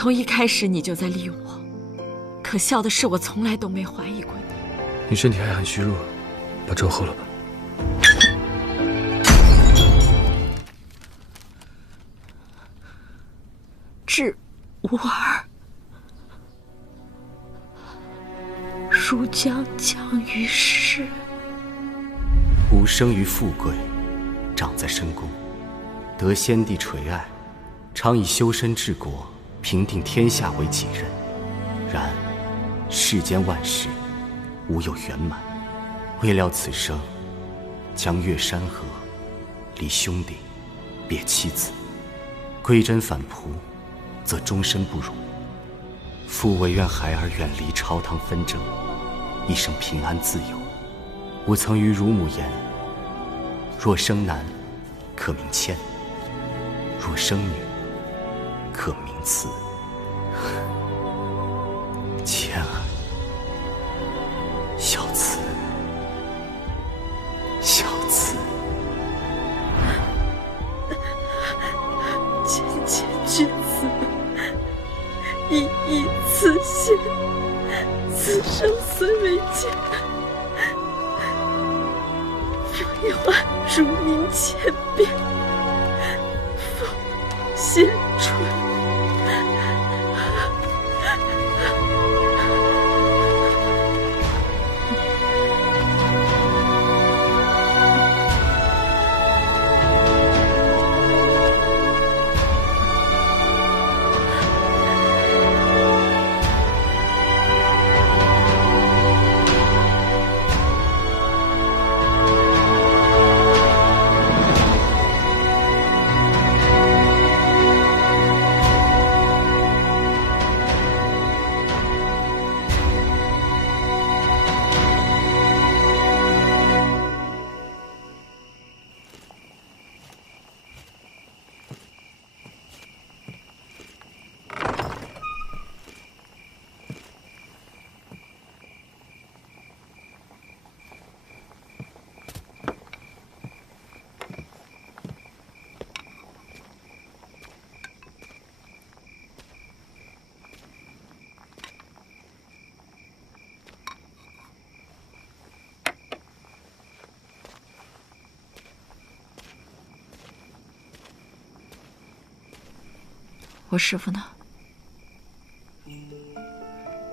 从一开始你就在利用我，可笑的是我从来都没怀疑过你。你身体还很虚弱，把粥喝了吧。智无儿，汝将降于世。吾生于富贵，长在深宫，得先帝垂爱，常以修身治国、平定天下为己任。然世间万事，无有圆满。未料此生，将越山河，离兄弟，别妻子，归真返璞，则终身不容。父唯愿孩儿远离朝堂纷争，一生平安自由。吾曾与乳母言：若生男，可名谦；若生女，可名慈。谦儿，小慈，小慈。芊芊君子，一意此心，此生虽未见，非唤乳名千遍，复先春。我师父呢？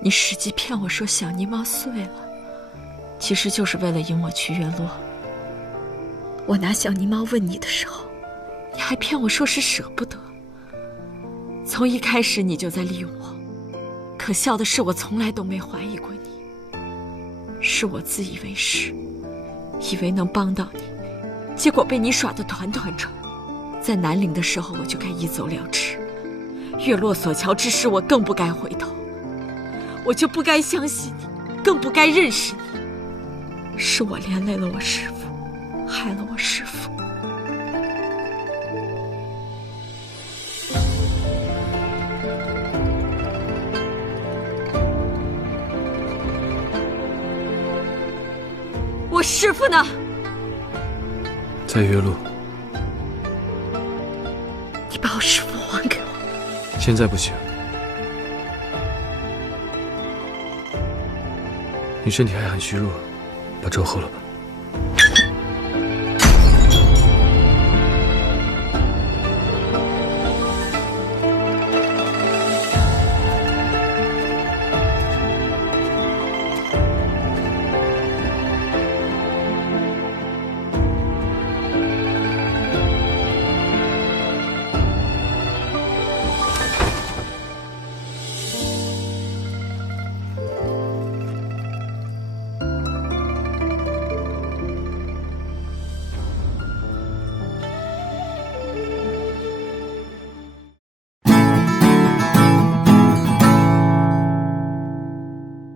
你使计骗我说小泥猫碎了，其实就是为了引我去月落。我拿小泥猫问你的时候，你还骗我说是舍不得。从一开始你就在利用我，可笑的是我从来都没怀疑过你。是我自以为是，以为能帮到你，结果被你耍得团团转。在南陵的时候我就该一走了之，月落索桥之时我更不该回头，我就不该相信你，更不该认识你。是我连累了我师父，害了我师父。我师父呢？在月落。你把我师父还给我。现在不行。你身体还很虚弱，把粥喝了吧。